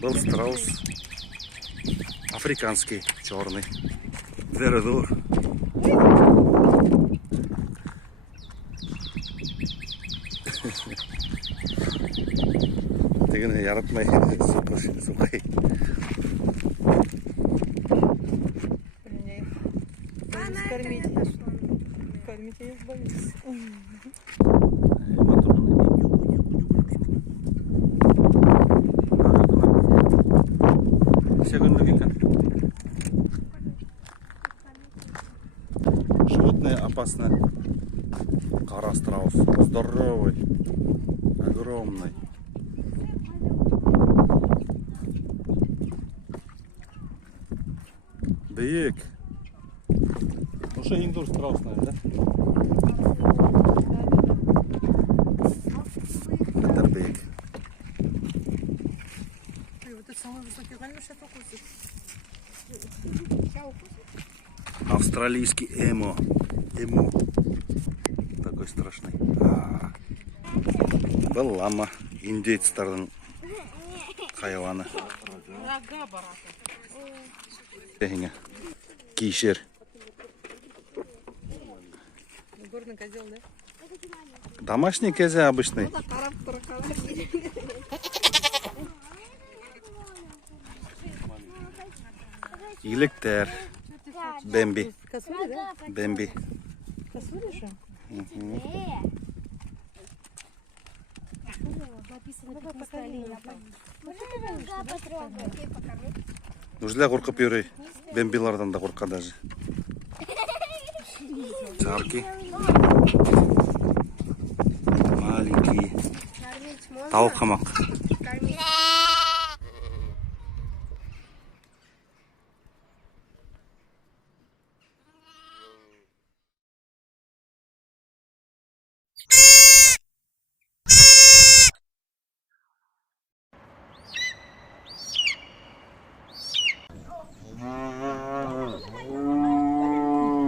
Был страус африканский, черный. Верду. Тегіне яратмай супай. Кормить ее боюсь. Все животные опасны. Кара страус. Здоровый. Огромный. Бейк. Ну что, индур страус, наверное, да? Это бейк. Вот это самый высокий камень, сейчас укусит. Австралийский эмо. Эмо. Такой страшный. Был лама. Индейцтердің хайваны. Рога барата. Кишер. Горный козел, да? Домашний козе обычный. Илектер. Бэмби. Косули, да? Бэмби. Косули же? Нужда қорқып йөрөй. Бэмбилардан да қорқа даже. Царки. Маленькие. Талқамақ.